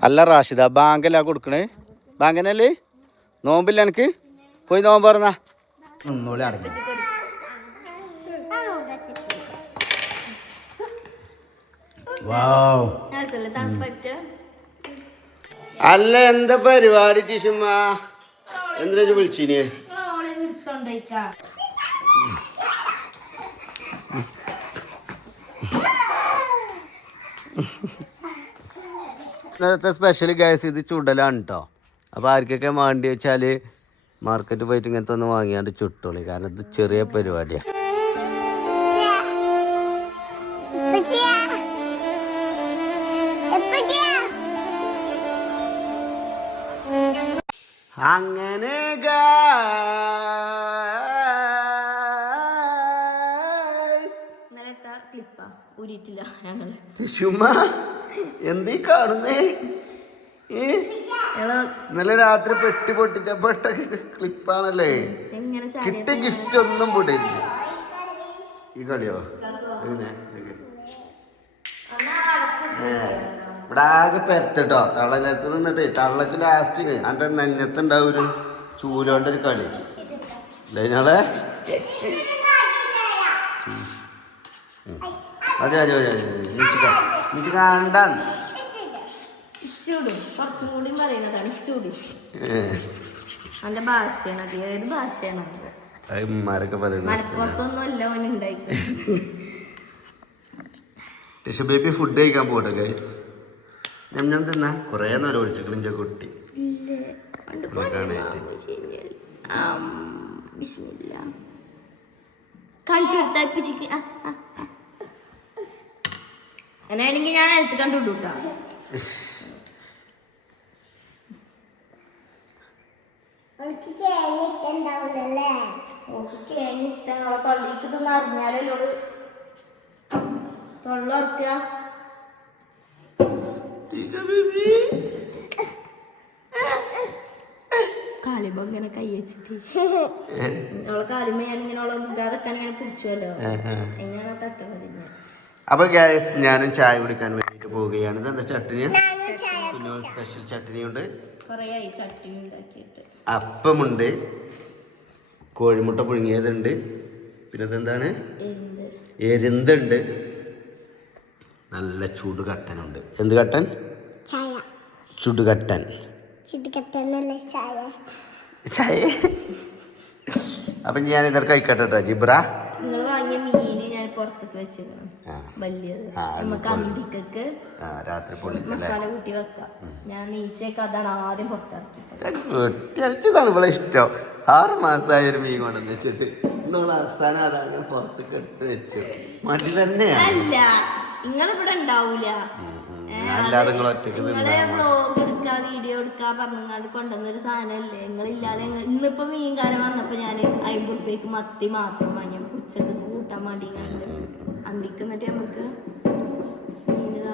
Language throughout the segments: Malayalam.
അല്ല റാഷിദ ബാങ്കല്ല കൊടുക്കണേ? ബാങ്കനല്ലേ നോമ്പില്ല എനിക്ക് പോയി നോമ്പ് പറഞ്ഞാ നിന്നോളി അടങ്ങി. വാവ്. തണുപ്പറ്റ് അല്ല എന്താ പരിപാടി ടീഷമ്മ എന്തിനാ വിളിച്ചിന്? ഇന്നത്തെ സ്പെഷ്യൽ ഗ്യാസ് ഇത് ചുടലാണ് കേട്ടോ അപ്പോൾ ആർക്കൊക്കെ വേണ്ടി വെച്ചാൽ മാർക്കറ്റ് പോയിട്ട് ഇങ്ങനത്തെ ഒന്ന് വാങ്ങിയാണ്ട് ചുട്ടോളി. കാരണം ഇത് ചെറിയ പരിപാടിയാണ് അങ്ങനെ ക്ലിപ്പാ ഊരിയിട്ടില്ല എന്തീ കാണുന്നേ? ഇന്നലെ രാത്രി പെട്ടി പൊട്ടിച്ച പെട്ട ക്ലിപ്പാണല്ലേ? കിട്ടി കിട്ടിയ ഗിഫ്റ്റ് ഒന്നും പൊട്ടരുത് ഈ കളിയോ? ഇവിടെ ആകെ പെരത്തട്ടോ. തള്ളലത്ത് നിന്നിട്ട് തള്ളക്ക് ലാസ്റ്റ് എന്റെ നെഞ്ഞത്തുണ്ടാവും ഒരു ചൂലോണ്ടൊരു കളി. ലൈനാളെ അതെ അതെ അതെ അതെ. എനിക്ക് കാണണ്ട ഇച്ചൂടും. കുറച്ചും കൂടി പറയുന്നതാണ് ഇച്ചൂടി. അവന്റെ ഭാഷയാണ് അത്. ഏത് ഭാഷയാണ് അത് ഉമ്മാരൊക്കെ പറയുന്നത് മലപ്പുറത്തൊന്നും അല്ല ഓൻ ഉണ്ടായിരിക്കും ടിഷു ബേബി ഫുഡ് കഴിക്കാൻ പോട്ടെ ഗൈസ് ഞാൻ ഞാൻ തിന്നാ? കുറേ നേരം ഒഴിച്ചിട്ടുണ്ട് ഇഞ്ച കുട്ടി. കാണിച്ചെടുത്ത അങ്ങനെയാണെങ്കിൽ ഞാൻ നിലത്ത് കണ്ടുവിട്ടു കേട്ടോ പള്ളിക്ക് ഇതൊന്നും അറിഞ്ഞാലല്ലോട് തൊള്ളറക്കുക ടിഷു ബേബി. കാലിമ്പോ ഇങ്ങനെ കൈ വെച്ചിട്ട്. അവളെ കാലിമ ഞാൻ ഇങ്ങനെ അവളെ മുഖാതൊക്കെ ഇങ്ങനെ പിടിച്ചുവല്ലോ. എങ്ങനെ തട്ട മതി. അപ്പൊ ഗ്യാസ് ഞാനും ചായ കുടിക്കാൻ വേണ്ടിട്ട് പോവുകയാണ്. ഇതെന്താ ചട്ടിനി സ്പെഷ്യൽ ചട്ടിനി ഉണ്ട് കൊറേ ആയി ചട്ടി ഉണ്ടാക്കിയിട്ട്. അപ്പമുണ്ട്. കോഴിമുട്ട പുഴുങ്ങിയതുണ്ട്. പിന്നെ ഇതെന്താണ്? എരിന്തുണ്ട്. നല്ല ചൂട് കട്ടനുണ്ട്. എന്ത് കട്ടൻ? ചുടുകട്ടൻ അപ്പൊ ഞാൻ ഇതൊക്കെ കഴിക്കട്ടെ കേട്ടോ ജിബ്ര നിങ്ങൾ വാങ്ങിയ മീന് ഞാൻ പുറത്തേക്ക് വെച്ചേക്കണം. വലിയത്. നമുക്ക്. അന്തിക്കൊക്കെ രാത്രി മസാല കൂട്ടി വെക്കാം. ഞാൻ നീച്ചയൊക്കെ അതാണ് ആദ്യം പുറത്തിറക്കി. വെട്ടിയടിച്ചതാണ് ഇവിടെ ഇഷ്ടം. ആറ് മാസമായ ഒരു മീൻ കൊണ്ടെന്ന് വെച്ചിട്ട്. നമ്മൾ അവസാനം അത് അങ്ങനെ പുറത്തേക്ക് എടുത്ത് വെച്ചു. മടി തന്നെയാണ്. അല്ല നിങ്ങളിവിടെ ഉണ്ടാവൂല. അല്ലാതെ നിങ്ങൾ എടുക്കാ വീഡിയോ എടുക്കാ പറഞ്ഞങ്ങാണ്ട് കൊണ്ടുവന്നൊരു സാധനമല്ലേ നിങ്ങളില്ലാതെ ഇന്നിപ്പോ മീൻകാലം വന്നപ്പോ ഞാൻ അമ്പത് റുപ്യക്ക് മത്തി മാത്രം വാങ്ങി ഉച്ചയ്ക്ക് കൂട്ടാൻ അന്തിക്ക് എന്നിട്ട് നമുക്ക് വെക്കില്ലേ?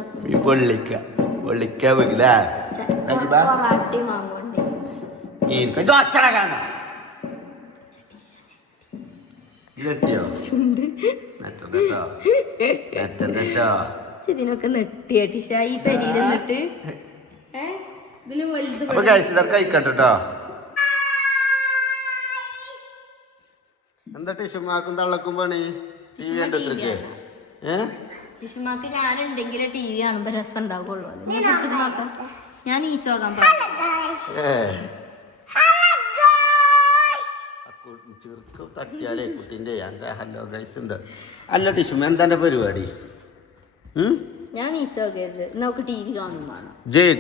ഇതിനൊക്കെ ഈ ഇതിലും വലുത് കഴിക്കട്ടെ എന്താ ടിഷുമാക്കും തള്ളക്കും പണി ടി വി കണ്ടിട്ടിരിക്കേ? ഏ? ശിശുമാക്ക് ഞാനുണ്ടെങ്കിലേ ടി വി കാണുമ്പോ രസം ഉണ്ടാവുള്ളൂ. ഞാൻ ഈ ചോക്കാൻ പറഞ്ഞു ഏ. ചെറുക്ക് തട്ടിയാലേ കുട്ടീന്റെ എന്റെ ഹലോ ഗൈസ് ഉണ്ട്. അല്ല ടിഷുമ എന്താ പരിപാടി? ഞാൻ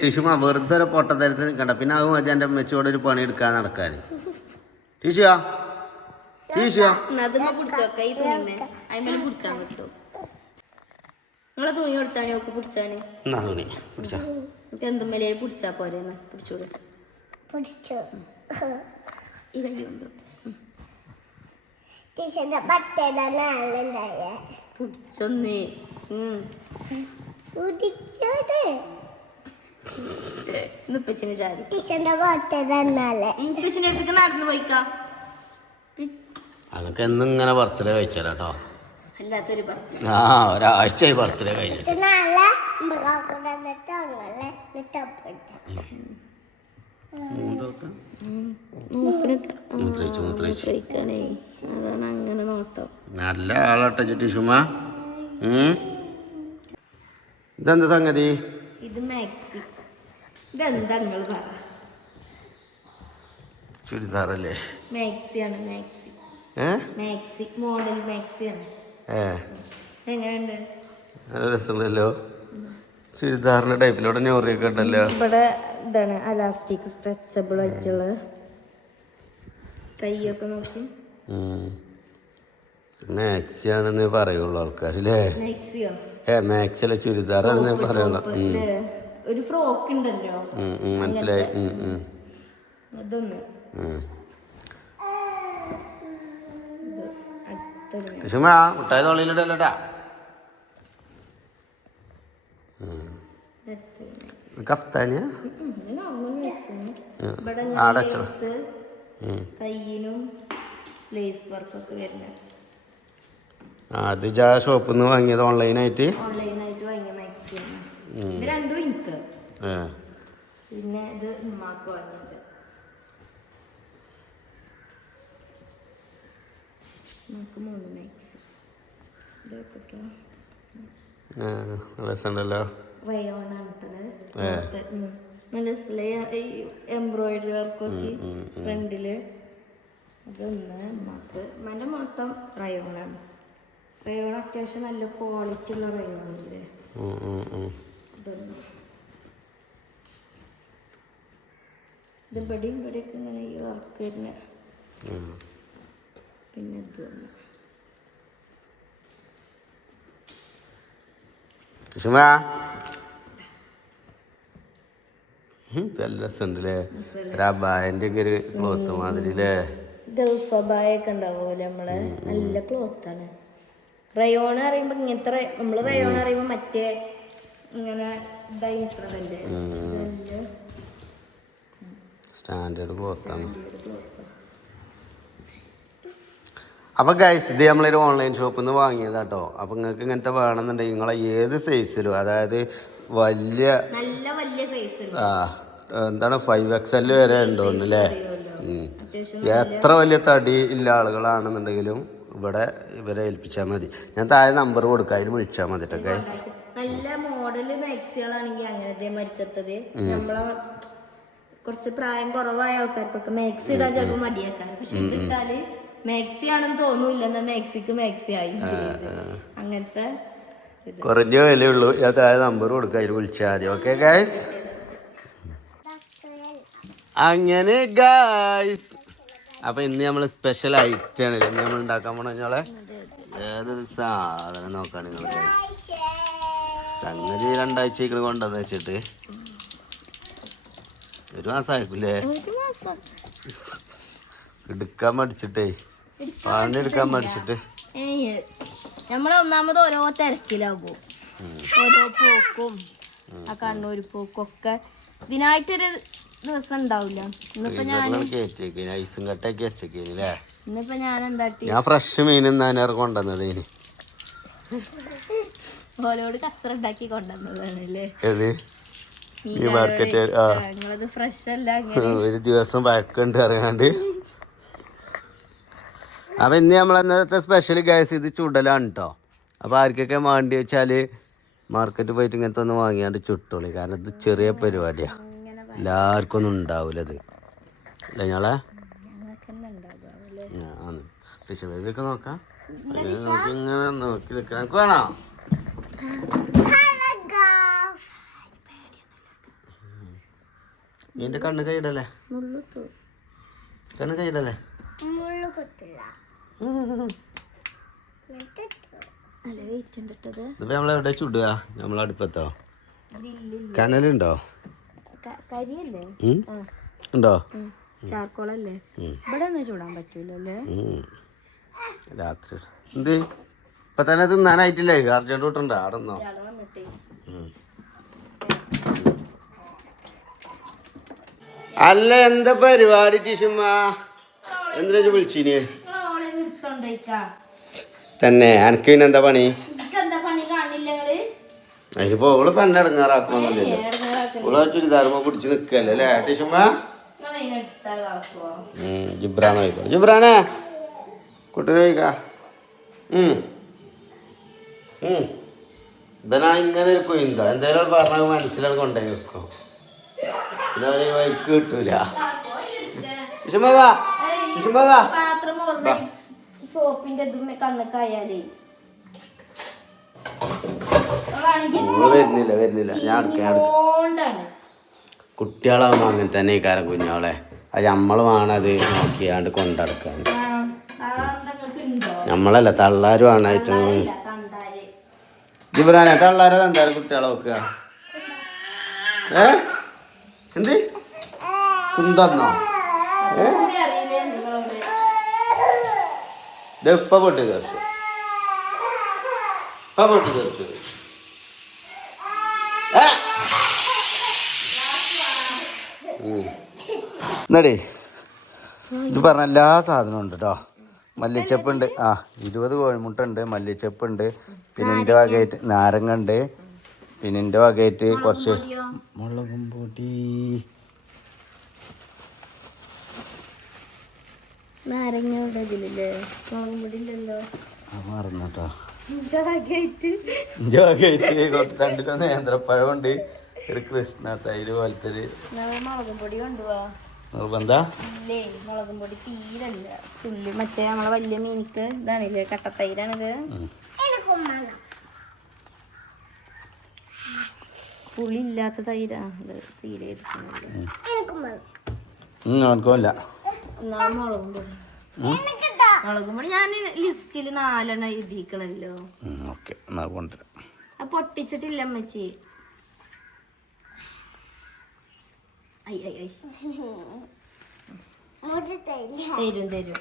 ടിഷുമ വെറുതെ ഒരു പൊട്ടത്തരത്തിൽ നിൽക്കണ്ട. പിന്നെ അത് മതി എന്റെ അമ്മച്ചോട് ഒരു പണി എടുക്കാൻ നടക്കാൻ. ടിഷുവാ പിടിച്ചോക്ക ഈ തുണിമേ അതിമേലെ പിടിച്ചാൻ പറ്റുമോ നിങ്ങളെ തുണി കൊടുത്താണെ ഒക്കെ പിടിച്ചാന്? എന്തുമ്മലേ പിടിച്ചാ. പോരെ പിടിച്ചോളൂ പിടിച്ചൊന്നേ. ഇന്നിപ്പച്ചിന് ചാരി അടുത്തേക്ക് നടന്നു പോയിക്കാ. അതൊക്കെ എന്നും ഇങ്ങനെ ബർത്ത്ഡേ കഴിച്ചാലോ കേട്ടോ ആ ഒരാഴ്ചയായി ബർത്ത്ഡേ കഴിഞ്ഞിട്ട്. നോട്ടം. നല്ല ആളാട്ട ചുമ ഇതെന്താ സംഗതി? ഇത് മാക്സി. ഇതെന്താ നിങ്ങൾ പറ? ചുരിദാറല്ലേ? മാക്സിയാണ് മാക്സി. നല്ല രസമുണ്ടല്ലോ. ചുരിദാറിന്റെ ടൈപ്പിലൂടെ ഞോറിയൊക്കെ ഉണ്ടല്ലോ. ഇവിടെ ഇതാണ് അലാസ്റ്റിക് സ്ട്രെച്ചബിൾ ആയിട്ടുള്ള കൈയൊക്കെ നോക്കി. മാക്സി ആണെന്നേ പറയുള്ളൂ മാക്സിയോ ഏ മാക്സി അല്ല ചുരിദാറാണെന്നേ പറയുള്ളൂ? ഒരു ഫ്രോക്ക് ഉണ്ടല്ലോ. മനസ്സിലായി. ഉം, ഉം, അതൊന്ന് ഉം. ഇത് ടിഷുമ മുട്ടായി തൊള്ളിയിലിടല്ലട്ടാ കഫ്താനിയ? ആടെ കയ്യിനും ലേസ് വർക്കൊക്കെ വരുന്നത്. അത് ജാ ഷോപ്പിൽ നിന്ന് വാങ്ങിയത് ഓൺലൈനായിട്ട് ഓൺലൈനായിട്ട് വാങ്ങിയ മാക്സിയാണ് ഇത് രണ്ടും എനിക്ക്. പിന്നെ ഇത് ഉമ്മാക്ക് വാങ്ങിയത് നമുക്ക് മൂന്ന് മാക്സി രസമുണ്ടല്ലോ. ഏ. മൊത്തം, നല്ല രസമില്ലേ? എംബ്രോയിഡറി വർക്കൊക്കെ ഫ്രണ്ടിൽ. അതൊന്ന് ഉമ്മാക്ക് ഉമ്മാന്റെ മൊത്തം റയോണാണ് റയോൺ അത്യാവശ്യം നല്ല ക്വാളിറ്റി ഉള്ള റയോണല്ലേ. ഇതൊന്ന്. ഇത് ഇവിടെയും ഇവിടെയൊക്കെ ഇങ്ങനെ ഈ വർക്ക് വരുന്ന ഉം. പിന്നെ ഇത് ഒന്ന് ടിഷുമ നല്ല രസമുണ്ടല്ലേ? ഒരു ഒക്കെ ഒരു ക്ലോത്ത് മാതിരി അല്ലേ ഗൾഫ് അബായൊക്കെ ഉണ്ടാവുമല്ലോ നമ്മളെ? നല്ല ക്ലോത്താണ് റയോൺ അറിയുമ്പോ ഇങ്ങനത്തെ നമ്മൾ നമ്മൾ റയോൺ അറിയുമ്പോ മറ്റേ ഇങ്ങനെ ഇതായി നിൽക്കണതല്ലേ സ്റ്റാൻഡേർഡ് ക്ലോത്താണ് ഒരു cloth. അപ്പൊ ഗൈസ് ഇത് നമ്മളൊരു ഓൺലൈൻ ഷോപ്പിൽ നിന്ന് വാങ്ങിയതാട്ടോ അപ്പോൾ നിങ്ങൾക്ക് ഇങ്ങനത്തെ വേണമെന്നുണ്ടെങ്കിൽ നിങ്ങളെ ഏത് സൈസിലും അതായത് വലിയ ആ എന്താണ് ഫൈവ് എക്സ് എൽ വരെ ഉണ്ടോന്ന് അല്ലേ എത്ര വലിയ തടി ഇല്ല ആളുകളാണെന്നുണ്ടെങ്കിലും ഇവിടെ ഇവരെ ഏൽപ്പിച്ചാൽ മതി. ഞാൻ താഴെ നമ്പർ കൊടുക്കാം അതിൽ വിളിച്ചാൽ മതി കേട്ടോ ഗൈസ് നല്ല മോഡൽ മാക്സികളാണെങ്കിൽ അങ്ങനത്തെ മരിക്കത്തത്. നമ്മളെ കുറച്ച് പ്രായം കുറവായ ആൾക്കാർക്കൊക്കെ മാക്സി ഇടാൻ ചിലപ്പോൾ മടിയാക്കാൻ പക്ഷെ ഇതിട്ടാൽ മാക്സി ആണെന്ന് തോന്നൂല്ല. എന്നാ മാക്സിക്ക് മാക്സി ആയി അങ്ങനത്തെ കുറഞ്ഞ വിലയുള്ളൂ. ഞാൻ താഴെ നമ്പർ കൊടുക്കാം. അതിൽ വിളിച്ചാൽ മതി. ഓക്കെ ഗൈസ് അങ്ങനെ ഗൈസ് അപ്പൊ ഇന്ന് നമ്മൾ സ്പെഷ്യൽ ഐറ്റം ആണ് ഇന്ന് നമ്മൾ ഉണ്ടാക്കാൻ പോണ ഞങ്ങളെ ഏതൊരു സാധനം നോക്കാൻ നിങ്ങൾ സംഗതി രണ്ടാഴ്ച കൊണ്ടുവന്ന് വെച്ചിട്ട്. ഒരു മാസമായിരിക്കില്ലേ ഒരു മാസം. എടുക്കാൻ മടിച്ചിട്ടേ. എടുക്കാൻ മടിച്ചിട്ട്. നമ്മളെ ഒന്നാമത് ഓരോ തിരക്കിലാകും ഓരോ പോക്കും ആ കണ്ണൂർ പോക്കും ഒക്കെ ഇതിനായിട്ടൊരു ദിവസം ഉണ്ടാവില്ല ഇന്നിപ്പോ ഞാൻ ഇന്നിപ്പോ ഞാൻ എന്താട്ടി ഞാൻ ഫ്രഷ് മീൻ ഇന്നാണ് കൊണ്ടുവന്നത് ഇനി ഓരോട് കച്ചറ ഉണ്ടാക്കി കൊണ്ടുവന്നതാണല്ലേ ഈ മാർക്കറ്റ് ആ. നിങ്ങളത് ഫ്രഷ് അല്ല അങ്ങനെ. ഒരു ദിവസം വഴക്കുണ്ട് അറിയാണ്ട് അപ്പൊ ഇന്ന് നമ്മൾ ഇന്നത്തെ സ്പെഷ്യൽ ഗ്യാസ് ഇത് ചുടലാണ് കേട്ടോ അപ്പോൾ ആർക്കൊക്കെ വേണ്ടി വെച്ചാൽ മാർക്കറ്റ് പോയിട്ട് ഇങ്ങനത്തെ ഒന്ന് വാങ്ങിയാണ്ട് ചുട്ടോളി. കാരണം ഇത് ചെറിയ പരിപാടിയാണ് എല്ലാവർക്കും ഒന്നും ഉണ്ടാവില്ല ഇത്. അല്ല ഞങ്ങളെ? ആണ്. ഋഷഭേദൊക്കെ നോക്കാം. നോക്കി ഇങ്ങനെ നോക്കി നിൽക്കാം. നമുക്ക് വേണോ? നിന്റെ കണ്ണ് കൈയിടല്ലേ? കണ്ണ് കൈയിടല്ലേ? ഇതിപ്പോ നമ്മളെവിടെ ചുടുക? നമ്മളടുപ്പത്തോ കനലുണ്ടോ? ഉണ്ടോ. ചാർക്കോളല്ലേ ഉം. ഇവിടെ ഒന്നും ചൂടാൻ പറ്റൂലല്ലേ? ഉം. രാത്രി. എന്ത്? ഇപ്പൊ തന്നെ തിന്നാനായിട്ടില്ലേ? അർജന്റ് വിട്ടുണ്ടോ ആടന്നോ അല്ല എന്താ പരിപാടി ടീഷമ്മ എന്തിനാ വിളിച്ചിനെ? തന്നെ അനക്ക് പിന്നെ എന്താ പണി? അതിപ്പോ ഓൾ പെണ്ണ ഇടങ്ങാറാക്കണമെന്നില്ലല്ലോ ഓൾ ചുരിദാറുമ്പോ പിടിച്ച് നിക്കല്ലേ അല്ലേ? ടീഷമ്മ ജിബ്രാൻ ആയിക്കോട്ടെ ജിബ്രാനെ കുട്ടീനെ കഴിക്കാ. ഇവനാണ് ഇങ്ങനെ ഒരു കൊയ്ന്ത. എന്തായാലും പറഞ്ഞ മനസ്സിലാണ് കൊണ്ടുപോയി വെക്കും. പിന്നെ അവന് വൈക്ക് കിട്ടൂല. വിഷമ വാ. സോപ്പിന്റെ ഇതും ഓൾ വരുന്നില്ല വരുന്നില്ല. ഞാൻ കുട്ടികളാവുമ്പോൾ അങ്ങനെ തന്നെ ഈ കാരം കുഞ്ഞോളെ അത് നമ്മൾ വേണത് നോക്കിയാണ്ട് കൊണ്ടടക്കാൻ നമ്മളല്ല തള്ളാരും ആണ് ഏറ്റവും ഇവരാണ് ജിബ്രാനെ തള്ളാരെ തന്താരെ കുട്ടികളെ നോക്കുക. ഏ? എന്ത്? കുന്തന്നോ? ഏ അറിയില്ലേ നിങ്ങളോട് ഇത് ഇപ്പൊ പൊട്ടി തീർച്ചു ഇപ്പൊ പൊട്ടി തീർച്ചു എന്നടേ ഇത് പറഞ്ഞ എല്ലാ സാധനവും ഉണ്ട് കേട്ടോ മല്ലിച്ചപ്പ് ഉണ്ട് ആ ഇരുപത് കോഴിമുട്ട ഉണ്ട് മല്ലിച്ചപ്പ് ഉണ്ട് പിന്നെ എന്റെ വകയായിട്ട് നാരങ്ങ ഉണ്ട്. പിന്നെ എന്റെ വകയായിട്ട് കുറച്ച് മുളകും പൊടി. നാരങ്ങ ഇതിലില്ലേ? മുളകും പൊടി ഇല്ലല്ലോ ആ മറന്നു കേട്ടോ ജാഗായിട്ട് എന്റെ വകയായിട്ട് കുറച്ച് രണ്ട് നേന്ത്രപ്പഴം ഉണ്ട് ഒരു കൃഷ്ണ തൈര് പോലത്തെ മുളകും പൊടി കൊണ്ടുപോവാ നിർബന്ധ? ഇല്ലേ മുളകും പൊടി തീരല്ല. തുള്ളി മറ്റേ നമ്മളെ വലിയ മീനിക്ക് ഇതാണില്ലേ കട്ടത്തൈരാണിത്. പുളി ഇല്ലാത്ത തൈരാ ഇത് സീൽ ചെയ്തിട്ടുണ്ടല്ലോ. മുളകും പൊടി. മുളകും പൊടി ഞാൻ ലിസ്റ്റിൽ നാലെണ്ണം എഴുതിക്കണല്ലോ ഓക്കെ. കൊണ്ടുവരാം. അത് പൊട്ടിച്ചിട്ടില്ല അമ്മച്ചി. ഐ ഐ ഐ. തരും തരും.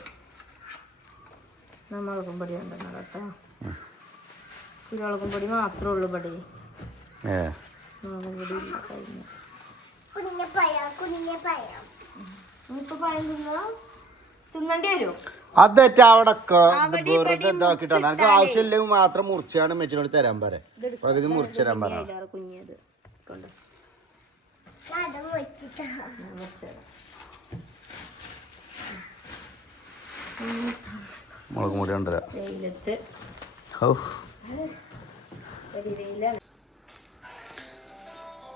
മുളകും പൊടി ഉണ്ടെന്നോ കേട്ടോ. ഈ മുളകും പൊടി മാത്രമേ ഉള്ളൂ ഇവിടെ. മുളകും പൊടി കഴിഞ്ഞു. കുഞ്ഞ പഴം കുഞ്ഞ പഴം. അതേറ്റ അവിടെ വെറുതെ ഇതാക്കിട്ടാണ് എനിക്ക് ആവശ്യമില്ലെങ്കിൽ മാത്രം മുറിച്ചാണ് മെച്ചിനോട് തരാൻ പറ. പകുതി മുറിച്ചു തരാൻ പറ. മുളക് മുടി വെയിലാണ്.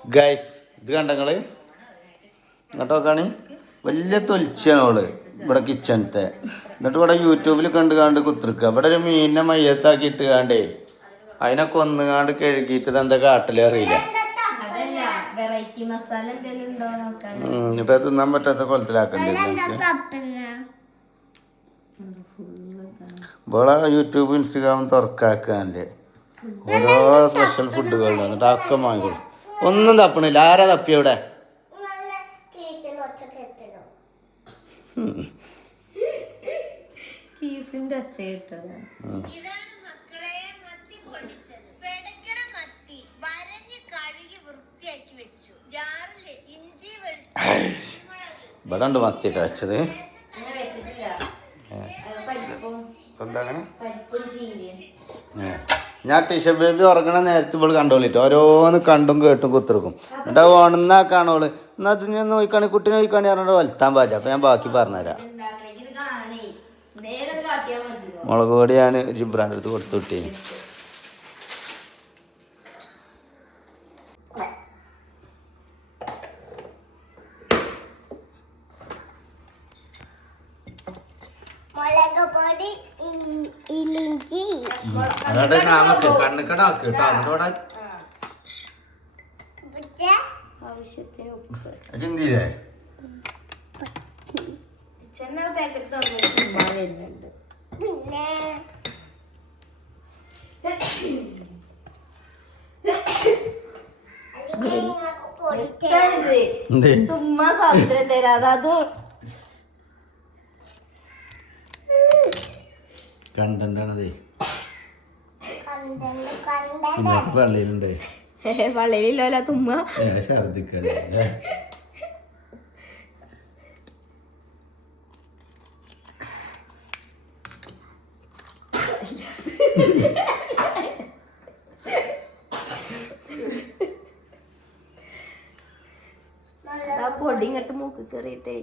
ഗൈസ് ഇത് കണ്ടങ്ങൾ ഇങ്ങോട്ട് നോക്കാണ്. വലിയ തൊലിച്ചാണ് അവൾ. ഇവിടെ കിച്ചണത്തെ എന്നിട്ട് ഇവിടെ യൂട്യൂബിൽ കണ്ട് കാണ്ട് കുത്തിരിക്കുക. ഇവിടെ ഒരു മീനിനെ മയ്യത്താക്കി ഇട്ട് കാണ്ടേ അതിനെ കൊന്നുകാണ്ട് കഴുകിയിട്ട് എന്താ കാട്ടിലേ അറിയില്ല. അത് തിന്നാൻ പറ്റാത്ത കൊലത്തിലാക്കണ്ടേ ഇവിടെ യൂട്യൂബ് ഇൻസ്റ്റഗ്രാം തുറക്കാക്കാനല്ലേ ഓരോ സ്പെഷ്യൽ ഫുഡുകളുണ്ട് എന്നിട്ട് അതൊക്കെ വാങ്ങിക്കൊള്ളു ഒന്നും തപ്പണില്ല. ആരാ തപ്പി ഇവിടെ നല്ല കേസിൽ ഒറ്റ കെട്ടണം കീസിന്റെ ഒച്ച കേട്ടത് ഇതാണ് മക്കളെ മത്തി പൊള്ളിച്ചത് വെടക്കണ മത്തി വരഞ്ഞ് കഴുകി വൃത്തിയാക്കി വെച്ചു ഇഞ്ചി വെളുത്തുള്ളി ഇവിടെ ഉണ്ട് മത്തിയിട്ട് വെച്ചത്. ഞാൻ വെച്ചിട്ടില്ല. പരിപ്പും എന്താണ് പരിപ്പും ചീനിയും. ഏ. ഞാൻ ടീഷർ ബേബി ഉറങ്ങണ നേരത്തെ ഇവൾ കണ്ടോളിട്ട്. ഓരോന്ന് കണ്ടും കേട്ടും കുത്തിർക്കും എന്നിട്ട് ഓണെന്നാ കാണോൾ എന്നാ അത് ഞാൻ നോക്കാണി കുട്ടി നോക്കാണി പറഞ്ഞിട്ട് വലുത്താൻ പാടില്ല. അപ്പൊ ഞാൻ ബാക്കി പറഞ്ഞുതരാം. മുളക് പൊടി ഞാൻ ജിബ്രാന്റെ അടുത്ത് കൊടുത്തു വിട്ടേ അതോടെ നമുക്ക് കണ്ണുക്കടാക്ക് കേട്ടോ. അതിനോടെ ആവശ്യത്തിന് ഉപ്പ്. ചിന്തിയില്ലേ? പിന്നെ? സ്വാതന്ത്ര്യം തരാതെ അത് കണ്ടന്റാണതേ. പള്ളിയിലുണ്ട് മൂക്ക് കയറിയിട്ടേ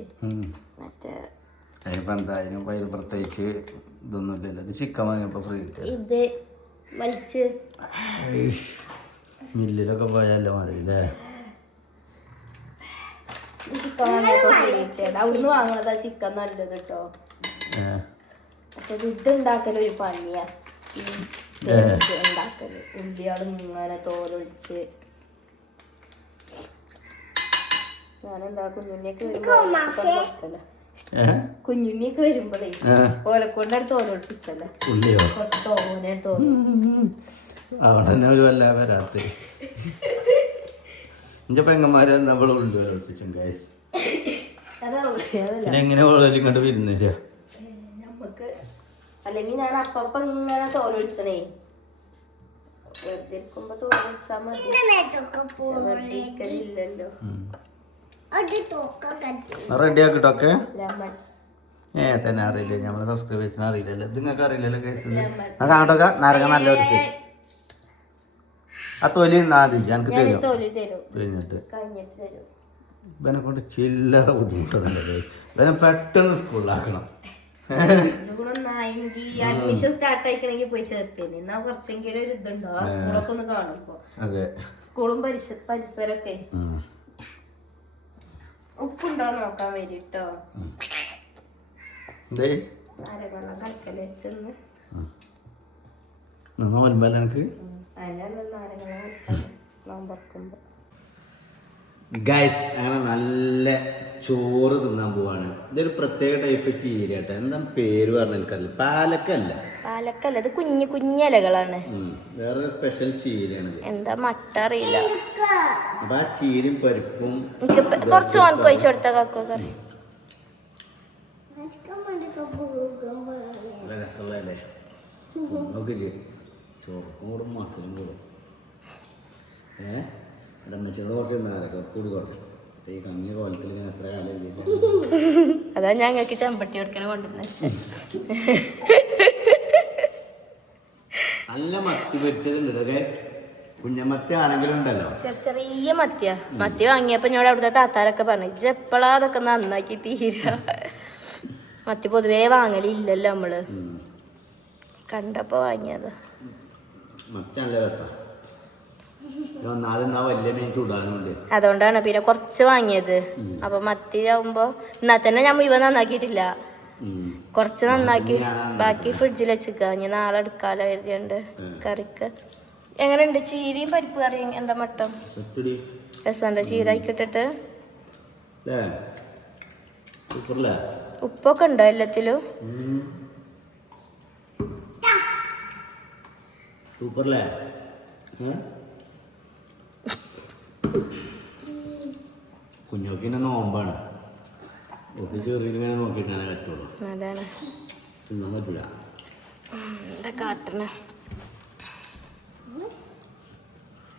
മറ്റേ അതിനിപ്പോ എന്താ അതിനിപ്പോ ഇത് ചിക്കൻ വാങ്ങിയപ്പോ ഫ്രീ കിട്ടിയത്. വലിച്ച്. മില്ലിലൊക്കെ പോയാലോ മതി അല്ലേ അവിടുന്ന് വാങ്ങണതാ ചിക്കൻ നല്ലത് കേട്ടോ ഇത് ഉണ്ടാക്കൽ ഒരു പണിയാ. ഉണ്ടാക്കൽ ഉള്ളിയാൾ ഇങ്ങനെ തോലൊഴിച്ച്. ഞാനെന്താ കുഞ്ഞുണ്ണിയൊക്കെ? കുഞ്ഞുണ്ണിയൊക്കെ വരുമ്പോഴേ. ഓലക്കൊണ്ടാണ് ഉള്ളിയോ കുറച്ച് തോനെ തോന്നുന്നു അവിടെ തന്നെ ഒരു വല്ല വരാത്ത. എന്റെ പെങ്ങന്മാരെ നമ്മൾ ഉണ്ട് കളിപ്പിച്ചും ഗൈസ് അതാ ഉള്ളി, അതല്ല. പിന്നെ എങ്ങനെ വളരെ കണ്ട് വരുന്നില്ല നമുക്ക് അല്ലെങ്കിൽ ഞാൻ അപ്പം ഇങ്ങനെ തോലൊഴിച്ചണേ വെറുതെ ഇരിക്കുമ്പോ തോലൊഴിച്ചാ മതി. വെറുതെ ഇരിക്കലില്ലല്ലോ. അത് തോക്ക കട്ടി റെഡി ആക്കിട്ടൊക്കെ ലെമൺ. ഏ തന്നെ അറിയില്ല. നമ്മളെ സബ്സ്ക്രൈബേഴ്സിന് അറിയില്ലല്ലോ. ഇത് നിങ്ങൾക്ക് അറിയില്ലല്ലോ കേസ് ഞാൻ കാണട്ടൊക്കെ നരക നല്ല എടുത്ത് ആ തൊലി നാതി എനിക്ക് തരും. കഴിഞ്ഞിട്ട്. ഇവനെ കൊണ്ട് ചില്ലറ ബുദ്ധിമുട്ടൊന്നുമില്ല ഇവനെ പെട്ടെന്ന് സ്കൂളിലാക്കണം അഡ്മിഷൻ സ്റ്റാർട്ട് ആയിക്കണമെങ്കിൽ പോയി ചേർത്തേനെ. എന്നാ കുറച്ചെങ്കിലും ഒരു ഇതുണ്ടോ സ്കൂളൊക്കെ ഒന്ന് കാണും അതെ. സ്കൂളും പരിസ പരിസരമൊക്കെ. ഉപ്പുണ്ടോ നോക്കാൻ വരും കേട്ടോ കലക്കൽ വെച്ചെന്ന് നിന്ന് എനിക്ക് അതിനാണ് നോമ്പറക്കുമ്പോ ഗൈസ് അങ്ങനെ നല്ല ചോറ് തിന്നാൻ പോവാണ്. ഇതൊരു പ്രത്യേക ടൈപ്പ് ചീര കേട്ടോ. എന്താ പേര് പറഞ്ഞ എനിക്കറിയില്ല. പാലക്കല്ല. പാലക്കല്ല ഇത് കുഞ്ഞു കുഞ്ഞലകളാണ് വേറെ സ്പെഷ്യൽ ചീരയാണ് എന്താ മട്ട അറിയില്ല. അപ്പൊ ആ ചീരും പരിപ്പും എനിക്ക് കുറച്ച് ഓൻ കൊയിച്ചു കൊടുത്ത കക്കോ കറി നല്ല രസമുള്ളതല്ലേ? നോക്കില്ലേ ചോറും കൂടും മസിലും കൂടും. ഏ? എന്റെ അമ്മച്ചിയോട് കുറച്ച് നേരൊക്കെ കൂടി ഈ കമ്മിയ കോലത്തിൽ ഇങ്ങനെ എത്ര കാലം ഇല്ല അതാ ഞങ്ങൾക്ക് ചെമ്പട്ടി കൊടുക്കണ കൊണ്ടുവന്നത് നല്ല മത്തി പൊരിച്ചതുണ്ട് ഗൈസ് കുഞ്ഞമത്തി ആണെങ്കിലും ഉണ്ടല്ലോ. ചെറിയ ചെറിയ മത്തിയ. മത്തി വാങ്ങിയപ്പോ ഞാൻ അവിടുത്തെ താത്താരൊക്കെ പറഞ്ഞു ഇജ്ജ് എപ്പോഴാ അതൊക്കെ നന്നാക്കി തീര? മത്തി പൊതുവേ വാങ്ങലില്ലല്ലോ നമ്മൾ. കണ്ടപ്പോ വാങ്ങിയതാ. മത്തി നല്ല രസമാണ് ഒന്നാമത് എന്നാ വലിയ മീൻ ചൂടാനുണ്ട് അതുകൊണ്ടാണ് പിന്നെ കുറച്ച് വാങ്ങിയത്. അപ്പൊ മത്തി ആവുമ്പോ എന്നാ തന്നെ ഞാൻ ഇവ നന്നാക്കിയിട്ടില്ല. കൊറച്ച് നന്നാക്കി ബാക്കി ഫ്രിഡ്ജിൽ വെച്ചിക്ക. ഇനി നാളെ എടുക്കാലോ എഴുതിയുണ്ട് കറിക്ക്. എങ്ങനെയുണ്ട് ചീരയും പരിപ്പ് കറിയും? എന്താ മട്ടം? രസമുണ്ട് ചീര ആയിക്കിട്ടിട്ട് ഉപ്പൊക്കെ ഉണ്ടോ എല്ലാത്തിലും? ഉം. സൂപ്പറല്ലേ പിന്നെ നോമ്പാണ് ഒക്കെ ചെറിയിങ്ങനെ നോക്കിക്കാനേ പറ്റുള്ളൂ അതാണ്. തിന്നാൻ പറ്റൂല. എന്താ കാട്ടണ?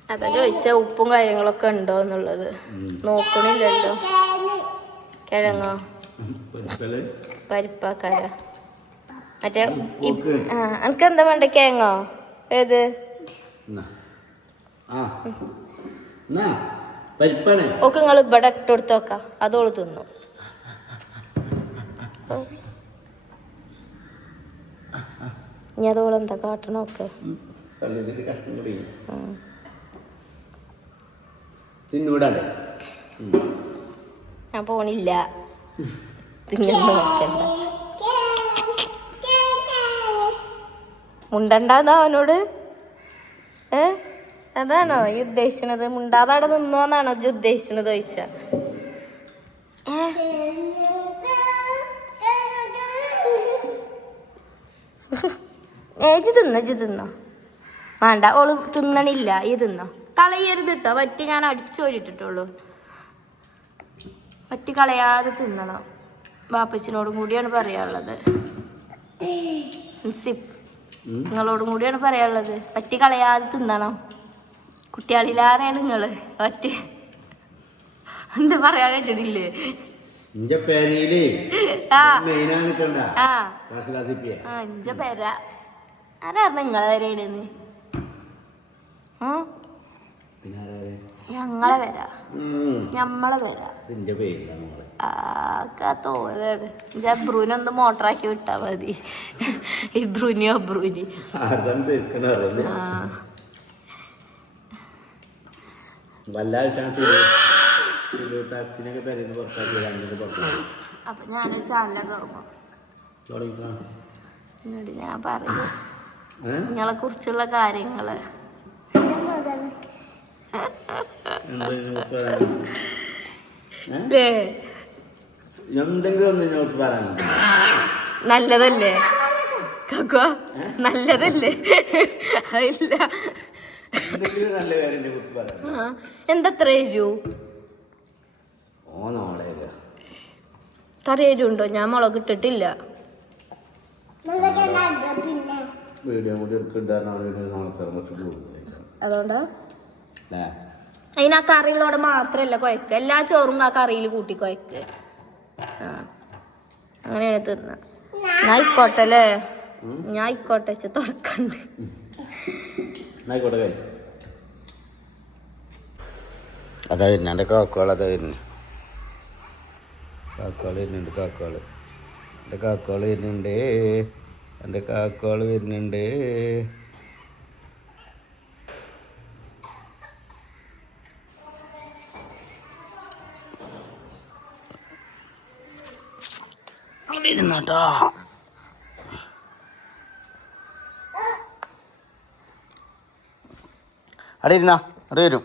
അതാ ചോദിച്ച ഉപ്പും കാര്യങ്ങളൊക്കെ ഉണ്ടോ എന്നുള്ളത്. നോക്കണില്ലല്ലോ. കിഴങ്ങോ? പരിപ്പാക്കാര. മറ്റേ എനിക്ക് എന്താ വേണ്ട? കിഴങ്ങോ? ഏത്? പരിപ്പാണ്. ഒക്കെ നിങ്ങൾ ഇവിടെ ഇട്ട് കൊടുത്ത് നോക്കാം അതോൾ തിന്നു. ഇനി അതോൾ എന്താ കാട്ടണോക്ക് തള്ളിയിട്ട് കഷ്ടം കൂടി. തിന്നൂടാണ്ട്. ഞാൻ പോണില്ല. നോക്കണ്ട. മുണ്ടണ്ടാന്നോ അവനോട്? ഏ? അതാണോ ഈ ഉദ്ദേശിച്ചത്? മുണ്ടാതെ അവിടെ നിന്നോന്നാണോ ഇജ്ജ് ഉദ്ദേശിച്ചത് ചോദിച്ച? ഏജ് തിന്നോ ഇജ്ജ് തിന്നോ? വേണ്ട ഓൾ തിന്നണില്ല ഈ തിന്നോ. കളയരുത് കേട്ടോ വറ്റി ഞാൻ അടിച്ചോരിട്ടിട്ടുള്ളൂ. വറ്റി കളയാതെ തിന്നണം. ബാപ്പച്ചനോടും കൂടിയാണ് പറയാനുള്ളത്. സിപ്പ്. നിങ്ങളോടും കൂടിയാണ് പറയാനുള്ളത്. പറ്റി കളയാതെ തിന്നണം. കുട്ടികളിലാരെയാണ് നിങ്ങൾ? ഒറ്റ. എന്താ പറയാൻ കഴിച്ചതില്ലേ ഇഞ്ച പേരയിലേ മെയിനാണ് നിൽക്കണ്ട പെര. നിങ്ങളെ ഞങ്ങളെ. ഞമ്മളെ ജബ്രൂനൊന്ന് മോട്ടറാക്കി വിട്ടാ മതി. ഇബ്രൂനിയോ തീർക്കണറിയില്ല ആ. വല്ലാതെ ചാൻസ് ടാക്സിനൊക്കെ തരുന്ന പുറത്താക്കി അങ്ങനെ പുറത്താക്കി. അപ്പൊ ഞാനൊരു ചാനൽ ഞാൻ പറയും. ഏഹ് നിങ്ങളെ കുറിച്ചുള്ള കാര്യങ്ങൾ. എന്തെങ്കിലും ഒന്ന് പറയാനുണ്ടോ? നല്ലതല്ലേ? കക്കോ നല്ലതല്ലേ? ഇല്ല നോളെ കറി എരിവുണ്ടോ ഞാൻ മുളക് ഇട്ടിട്ടില്ല. അതുകൊണ്ടാ? അതിന് ആ കറികളോടെ മാത്രല്ല കുഴക്ക് എല്ലാ ചോറും ആ കറിയിൽ കൂട്ടി കുഴക്ക് ആ അങ്ങനെയാണ് തിന്ന. ഞാൻ ആയിക്കോട്ടെ അല്ലേ ഞാൻ ആയിക്കോട്ടെ വെച്ച് തുടക്കണ്ട്. എന്നായിക്കോട്ടെ കഴിച്ചു അതാ വരുന്നത് എന്റെ കാക്കോൾ അതാ വരുന്നത് കാക്കോൾ വരുന്നുണ്ട് കാക്കോൾ എന്റെ കാക്കോൾ വരുന്നുണ്ട് എന്റെ കാക്കോൾ വരുന്നുണ്ട്. ഇരുന്നോട്ടോ അവിടെ ഇരുന്നാ അവിടെ വരും.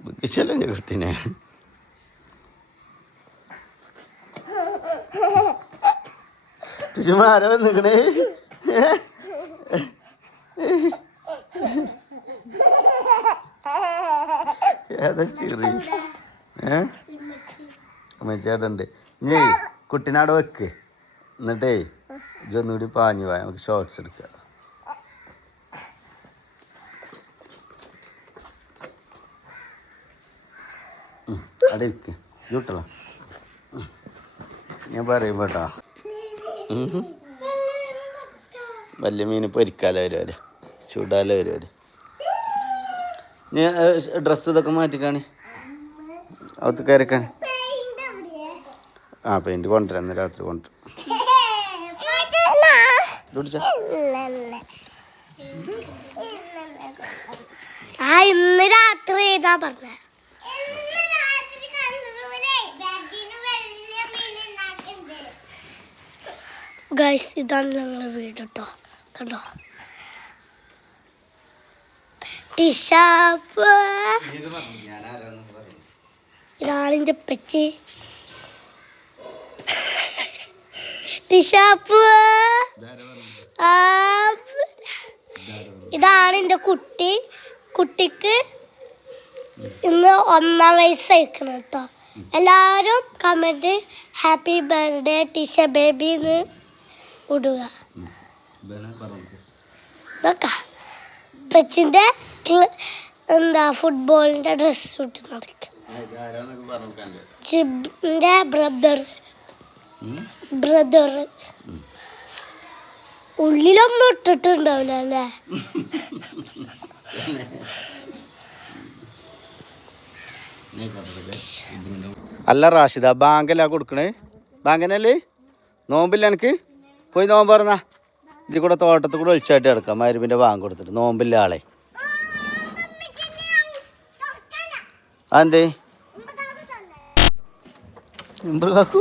വിളിച്ചല്ലേ ആരോ ചുമ്മാര വന്നിക്കണേ ഏതാ ചെറി ഏ അമ്മച്ചേട്ടുണ്ട് ഇനി കുട്ടീനാട് വെക്ക്. എന്നിട്ടേ ഇതൊന്നുകൂടി പാഞ്ഞു പോയാൽ നമുക്ക് ഷോർട്സ് എടുക്കാം. അവിടെ ഇരിക്ക്. ചൂട്ടള ഞാൻ പറയും കേട്ടോ. വലിയ മീൻ പൊരിക്കാലോ പരിപാടി. ചൂടാലോ പരിപാടി. ഞാൻ ഡ്രസ്സ് ഇതൊക്കെ മാറ്റിക്കാണി. അത് കയറിക്കാൻ ആ പെയിന്റ് കൊണ്ടുവരാം ഇന്ന് രാത്രി കൊണ്ടുവരും. ആ ഇന്ന് രാത്രി ഏതാ പറഞ്ഞ? ഗൈസ് ഇതാണ് ഞങ്ങളുടെ വീട് കേട്ടോ കണ്ടോ? ഇതാണ് ഇതാണിന്റെ പറ്റി ഇതാണ് എന്റെ കുട്ടി. കുട്ടിക്ക് ഇന്ന് ഒന്നാം വയസ്സായിരിക്കണം കേട്ടോ. എല്ലാവരും comment happy birthday Tisha baby എന്ന് ഇടുക. പച്ചിന്റെ എന്താ ഫുട്ബോളിന്റെ ഡ്രസ്സ് ഇട്ട് നടക്കുക. ചിബിന്റെ ബ്രദർ? ബ്രദർ ഉള്ളിലൊന്നും ഇട്ടിട്ടുണ്ടാവില്ല അല്ലേ? അല്ല റാഷിദ ബാങ്കല്ല കൊടുക്കണേ? ബാങ്കനല്ലേ നോമ്പില്ല എനിക്ക് പോയി നോമ്പ് പറഞ്ഞാ ഇതിൽ കൂടെ തോട്ടത്തിൽ കൂടെ ഒളിച്ചായിട്ട് കിടക്കാം. മരുവിന്റെ ബാങ്ക് കൊടുത്തിട്ട്. നോമ്പില്ല ആളെ. അതെന്തേ? കാക്കു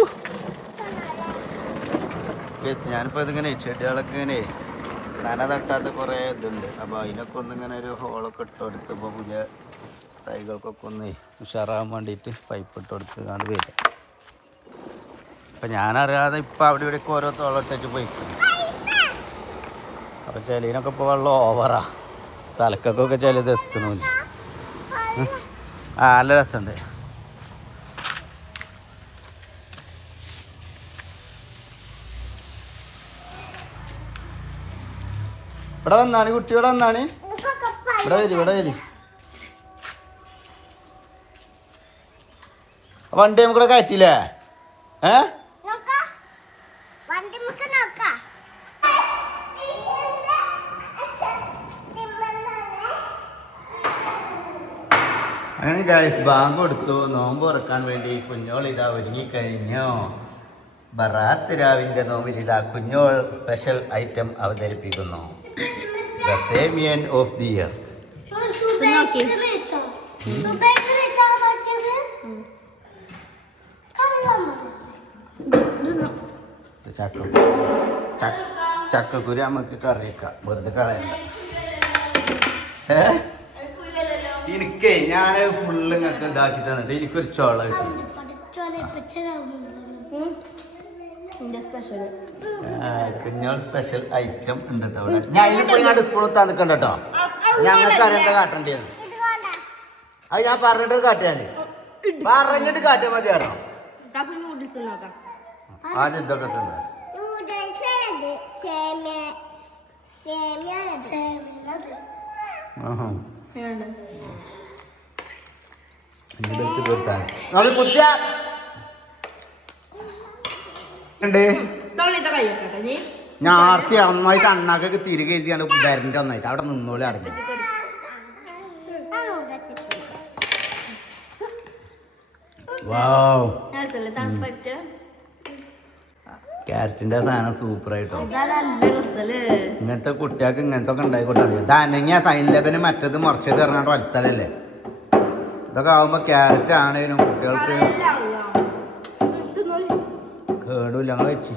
യെസ് ഞാനിപ്പോൾ ഇതിങ്ങനെ ചെടികളൊക്കെ ഇങ്ങനെ നന തട്ടാത്ത കുറേ ഇതുണ്ട്. അപ്പോൾ അതിനൊക്കെ ഒന്നിങ്ങനെ ഒരു ഹോളൊക്കെ ഇട്ട് കൊടുത്തപ്പോൾ പുതിയ തൈകൾക്കൊക്കെ ഒന്ന് ഉഷാറാകാൻ വേണ്ടിയിട്ട് പൈപ്പ് ഇട്ട് കൊടുത്ത് കണ്ട് വരിക അപ്പം ഞാനറിയാതെ ഇപ്പോൾ അവിടെ ഇവിടെയൊക്കെ ഓരോ തോളട്ടേച്ച് പോയി അപ്പോൾ ചെലീനൊക്കെ ഇപ്പോൾ വെള്ളം ഓവറാ തലക്കൊക്കെ ചിലത് എത്തണില്ല? ആ നല്ല രസമുണ്ട്. ഇവിടെ വന്നാണ് കുട്ടി ഇവിടെ വന്നാണ്. ഇവിടെ വരി ഇവിടെ വരി. വണ്ടി നമുക്കിവിടെ കയറ്റില്ലേ ഏ? അങ്ങനെ ഗൈസ് ബാങ്ക് കൊടുത്തു. നോമ്പ് തുറക്കാൻ വേണ്ടി കുഞ്ഞോൾ ഇതാ ഒരുങ്ങിക്കഴിഞ്ഞു. ബറാത്ത് രാവിന്റെ നോമ്പിൽ ഇതാ കുഞ്ഞോൾ സ്പെഷ്യൽ ഐറ്റം അവതരിപ്പിക്കുന്നു. സേമിയൻ ഓഫ് ദി ഇയർ ചക്ക- ചക്കക്കുരു നമുക്ക് കറി വെക്കാം വെറുതെ കളയണ്ട ഏ എനിക്കേ ഞാൻ ഫുള്ള് നിങ്ങൾക്ക് ഇതാക്കി തന്നിട്ട് എനിക്കൊരു ചോള കിട്ടും. സ്പെഷ്യൽ കുഞ്ഞോൾ സ്പെഷ്യൽ ഐറ്റം ഉണ്ട് കേട്ടോ അവിടെ. ഞാൻ അതിൽ പോയി ഞാൻ സ്കൂളിൽ തന്നിക്കണ്ട കേട്ടോ ഞങ്ങൾക്ക് അറിയാത്ത കാട്ടേണ്ടത് അത് ഞാൻ പറഞ്ഞിട്ട് കാട്ടിയാൽ പറഞ്ഞിട്ട് കാട്ടിയാൽ മതിയാണോ ആദ്യം ഇതൊക്കെ തിന്നാ. കുത്തിയാ. ഉണ്ട്. ഞാൻ ആർത്തി ഒന്നായിട്ട് അണ്ണാക്കൊക്കെ തിരികെ എഴുതിയാണ് വരണ്ട ഒന്നായിട്ട് അവിടെ നിന്നോലെ അടങ്ങി. ക്യാരറ്റിന്റെ സാധനം സൂപ്പർ ആയിട്ടോ ഇങ്ങനത്തെ കുട്ടികൾക്ക് ഇങ്ങനത്തെ ഒക്കെ ഉണ്ടായിക്കോട്ടെ ധനങ്ങ സൈൻ ലെബന് മറ്റത് മറിച്ചത് ഇറങ്ങാണ്ട് വലുത്തലല്ലേ? ഇതൊക്കെ ആവുമ്പോ ക്യാരറ്റ് ആണേനും കുട്ടികൾക്ക് കേടില്ല ഞങ്ങൾ വെച്ച്.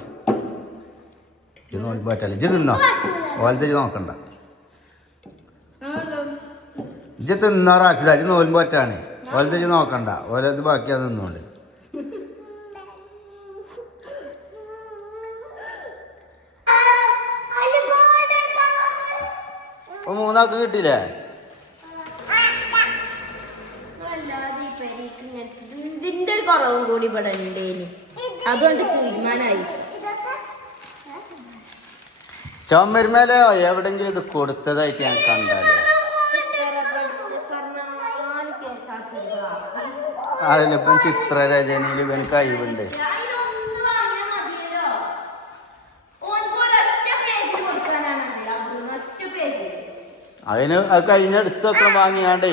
ഇത് നോക്കി പറ്റല്ല ഇജ്ജ് തിന്നോ? ഓലത്തെ ഇജ്ജ് നോക്കണ്ട. ആണല്ലോ. തിന്നോ തിന്നാറാക്കില്ല ഇജ്ജ് നോൽമ്പ് പറ്റാണ്. ഓലത്തെ ഇജ്ജ് നോക്കണ്ട. ഓലത് ബാക്കിയാ അത് നിന്നോണ്ട് അപ്പൊ മൂന്നാൾക്ക് കിട്ടിയില്ലേ? കുറവും കൂടി ഇവിടെ ഉണ്ടേന്. അതുകൊണ്ട് തീരുമാനമായി. ചുമരുമേലോ എവിടെങ്കിലും ഇത് കൊടുത്തതായിട്ട് ഞാൻ കണ്ടാലോ? അതിലിപ്പം ചിത്രരചനയിൽ ഇവന് കഴിവുണ്ട്. അതിന് അത് കഴിഞ്ഞ എടുത്തൊക്കെ വാങ്ങിയാണ്ടേ.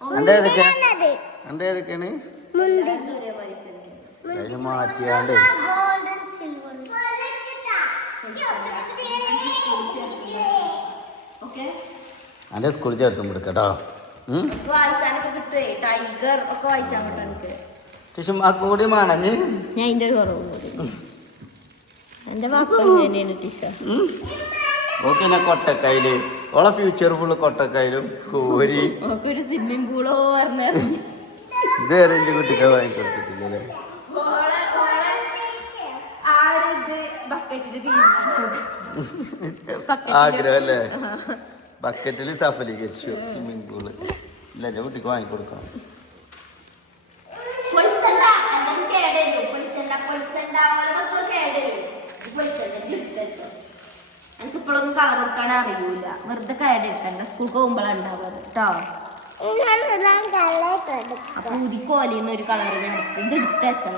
എന്റെ ഏതൊക്കെ എന്റെ ഏതൊക്കെയാണ്? അതിന് മാറ്റിയാണ്ടേ. എന്റെ സ്കൂളിൽ ചേർത്തും കൊടുക്കട്ടോ എനിക്ക്. ടിഷുമാക്കും കൂടി വേണഞ്ഞ് ഞാൻ കുറവ് ടീച്ചർ. ഓക്കെ കൊട്ടക്കയിൽ. ഓളെ ഫ്യൂച്ചർ ഫുള്ള് കൊട്ടക്കയിലും കോരി. ഒരു സ്വിമ്മിംഗ് പൂളോ ഇത് വേറെ എന്റെ കുട്ടിക്ക് വാങ്ങിക്കൊടുത്തിട്ടില്ലല്ലേ ബക്കറ്റിൽ ആഗ്രഹം അല്ലേ? ബക്കറ്റിൽ സഫലീകരിച്ചു സ്വിമ്മിംഗ് പൂൾ ഇല്ല എന്റെ കുട്ടിക്ക് വാങ്ങിക്കൊടുക്കാം. പൊളിച്ചണ്ട അല്ലെങ്കിൽ കേടരും പൊളിച്ചണ്ട പൊളിച്ചണ്ട ഓരോക്കെ കേടരും പൊളിച്ചണ്ട ജിട്ടച്ചോ എനിക്ക് ഇപ്പോഴൊന്നും കളർ കൊടുക്കാൻ അറിയൂല. വെറുതെ കേടെടുക്കണ്ട സ്കൂൾക്ക് പോകുമ്പോഴാണ് ഉണ്ടാവുക കേട്ടോ അപ്പൊ ഊതി കോലിന്ന് ഒരു കളർ ഇത് എടുത്ത് വെച്ചാൽ